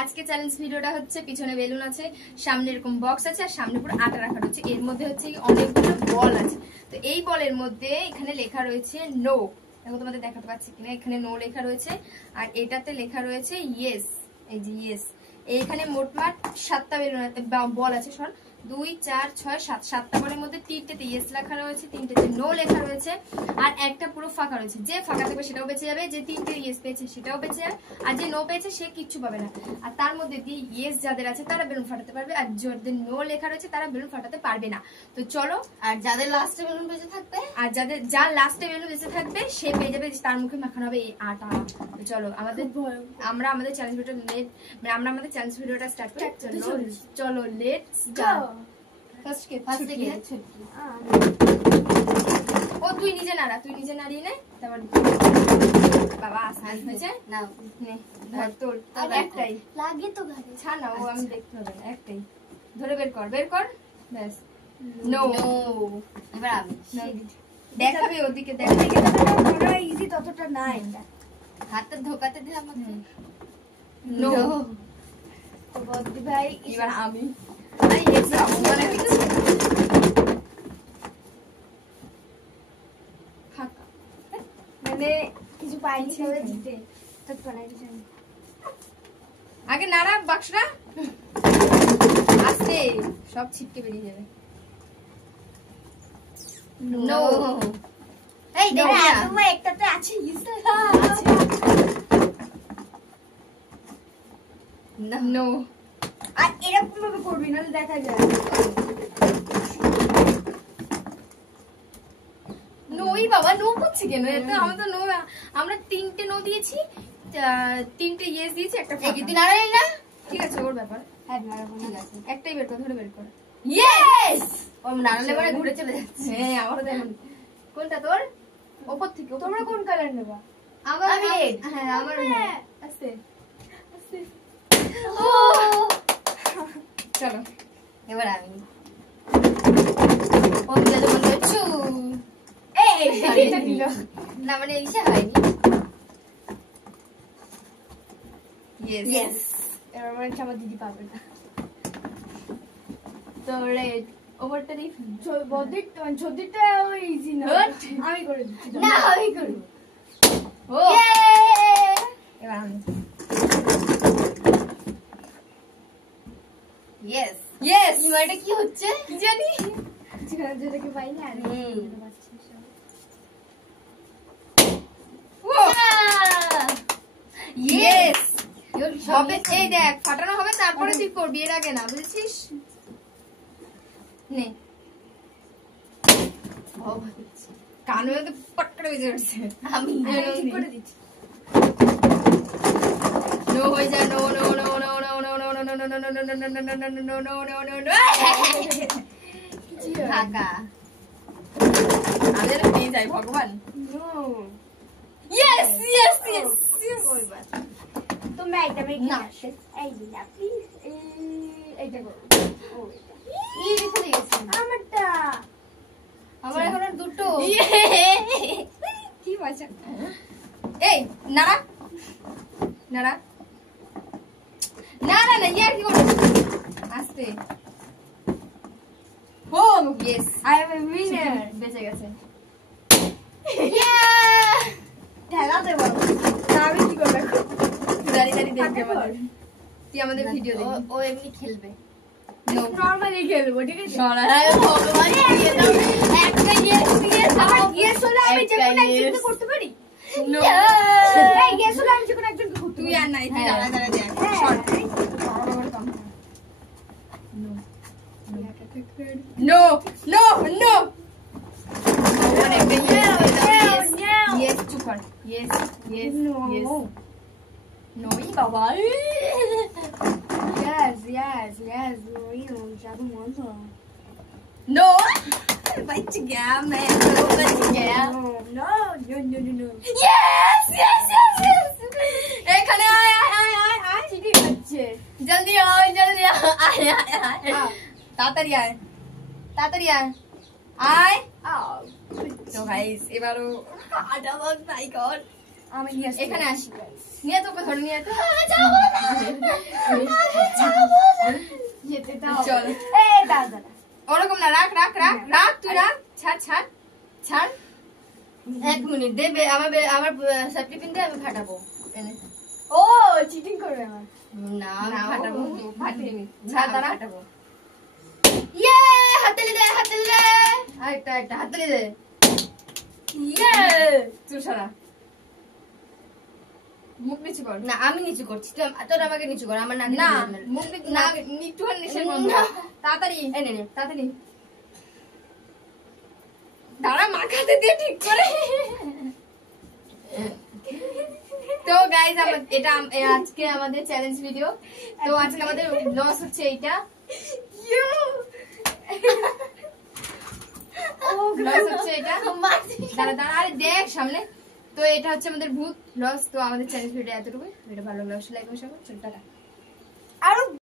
আজকে চ্যালেঞ্জ ভিডিওটা হচ্ছে পিছনে বেলুন আছে, সামনে এরকম বক্স আছে আর সামনে পুরো আটা রাখা রয়েছে। এর মধ্যে হচ্ছে অনেকগুলো বল আছে। তো এই বলের মধ্যে এখানে লেখা রয়েছে নো, দেখো তোমাদের দেখাতে পাচ্ছি কিনা, এখানে নো লেখা রয়েছে আর এটাতে লেখা রয়েছে ইয়েস। এই যে ইয়েস, এইখানে মোটমাট 7টা বেলুন বল আছে, সর 2 4 6 7, 7টা বলের মধ্যে 3টেতে ইয়েস লেখা রয়েছে, 3টেতে নো লেখা রয়েছে আর একটা পুরো ফাঁকা রয়েছে। যে ফাঁকা থাকবে সেটাও বেঁচে যাবে, যে 3টে ইয়েস পেয়েছে সেটাও বেঁচে যাবে, আর যে নো পেয়েছে সে কিচ্ছু পাবে না। আর তার মধ্যে দিয়ে ইয়েস যাদের আছে তারা বেলুন ফাটাতে পারবে, আর যাদের নো লেখা রয়েছে তারা বেলুন ফাটাতে পারবে না। তো চলো, আর যাদের লাস্টে বেলুন বেঁচে থাকবে, আর যার লাস্টে বেলুন বেঁচে থাকবে সে পেয়ে যাবে, তার মুখে মাখানো হবে এই আটা। তো চলো আমরা আমাদের চ্যালেঞ্জ ভিডিওটা স্টার্ট করি। চলো লেটস গো। ফার্স্ট কে ও তুই নিজে নাড়িয়ে নে, তারপর বাবা আসান হয়েছে না নে ধর তোর একটাই লাগে তো ঘরে ছাড় না, ও আমি দেখতে হবে না, একটাই ধরে বের কর ব্যাস। নো এবার আমি দেখাবে ওদিকে, দেখাবে ততটা ইজি ততটা নাই, হাতে ধোকাতে দে আমাকে। নো তো বদ্দি ভাই এবার আমি আরে এক্সাম মানে কিছু ফাঁকা মানে কিছু পাইনি হবে জিতে তো পড়াই দিছি। আগে নাড়া বাক্সটা আস্তে, সব ছিটকে বেরিয়ে যাবে। নো এই দেখো তোমার একটাতে আছে ইসে নো আর এরকম ভাবে করবি না দেখা যায়। নোই বাবা, নো করছি কেন? এটা আমরা তো নো, আমরা 3টে নো দিয়েছি, 3টে ইয়েস দিয়েছি, একটা ফাঁকা। একদিন আড়াই না, ঠিক আছে ওর ব্যাপার। হ্যাঁ ঠিক আছে, একটাই বের কর, ধরে বের কর। ইয়েস ও নাড়ালে পরে ঘুরে চলে যাচ্ছে। হ্যাঁ আমারও দেখুন। কোনটা তোর? উপর থেকে। তোমরা কোন কালার নেবা? আমার আমি red। হ্যাঁ আমার আস্তে আস্তে। ও চলো এবার আমি ও দিলে মনে হচ্ছে এই এটা দিল না, মানে ইসে হয়নি। ইয়েস এবার মনে হচ্ছে আমার দিদি পাবে না। তো রেড ওভারটা দিই, ছদিটা ইজি না, আমি করে দিচ্ছি না, আমি করি। ও ইয়ে এবার আমি ইয়েস ইয়েস। এবারে কি হচ্ছে কি জানি যেটাকে পাই না। ইয়েস হবে। এই দেখ ফাটানো হবে, তারপরে তুই করবি, এর আগে না, বুঝেছিস? নে কানে তো পট করে বেজে উঠছে। আমি ঠিক করে দিচ্ছি। নো হয়ে যায়, no no no no no no no no no no no no no no no no no no no. Dhaka আমি যেন পেয়ে যাই ভগবান। No yes yes yes yes. তোমরা একটা মেয়ে না। এই দিলা প্লিজ এইটা করো। ও এই রেখে দিয়েছি আমারটা, আমার এখন আর দুটো। কি মজা। এই নাড়া নাড়া না না না, ইয়ার কি করছিস? আস্তে। Oh yes, I am a winner. বেঁচে গেছে। ঠেলাতে বলো আমি কি করব এখন? দাঁড়িয়ে দেখবে আমাদের, তুই আমাদের ভিডিও দেখবি। ও এমনি খেলবে, নো নরমালি খেলবো, ঠিক আছে? সরাই ভগবান দিয়ে দাও একটা ইয়েস ইয়েস, আমার ইয়েস হলে আমি যে কোনো একজনকে করতে পারি। নো এই ইয়েস হলে আমি যে কোনো একজনকে করতে তুই পারি। আর নাই, তুই হ্যাঁ। দাঁড়া দাঁড়া দেখ। নো নো নো ইয়েস চুপ কর। ইয়েস ইয়েস ইয়েস নোই বাবা। Yes, yes, yes, Marino, जादू मान था। नो बच गया मैं, तो बच गया। No, no, no, no, no, no. Yes yes yes yes. এখানে আয় আয় আয় আয় আয়, चिड़ी बच्चे। জলদি আয় জলদি আয় আয় আয় আয়, তাড়াতাড়ি আয় তাড়াতাড়ি আয় আয়। आओ। তো গাইস এবারও আটা বক নাই কর। আমি নিয়ে আসছি। এখানে আসি, নিয়ে তো ওকে ধরে নিয়ে তো যেতে দাও। চল। এই দাদা ওরকম না, রাখ রাখ রাখ রাখ, তুই রাখ, ছাড় ছাড় ছাড়। 1 মিনিট দেবে, আমার সেফটি পিন দিয়ে আমি ফাটাবো। এনে ও চিটিং করবে আমার। না আমি না, ফাটাবো, ও ফাটিয়ে নি। ছাড় দাঁড়া, ফাটাবো। ইয়ে, হাততালি দে, হাততালি দে, আরেকটা হাততালি দে। ইয়ে, তুই সরা, মুখ নিচু কর। না আমি নিচু করছি, তোর আমাকে নিচু কর, আমার নাক না মুখ না নিচু আর নিচের বন্ধ। তাড়াতাড়ি এনে নে, তাড়াতাড়ি দাঁড়া, মাখাতে দিয়ে ঠিক করে। তো গাইজ এটা আজকে আমাদের চ্যালেঞ্জ ভিডিও। তো আজকে আমাদের লস হচ্ছে এইটা, লস হচ্ছে এটা। দাঁড়া দাঁড়া, আরে দেখ সামনে। তো এটা হচ্ছে আমাদের ভূত লস। তো আমাদের চ্যালেঞ্জ ভিডিও এতটুকুই। ভিডিও ভালো লাগলে অবশ্যই লাইক ও শেয়ার করুন। টাটা। আরো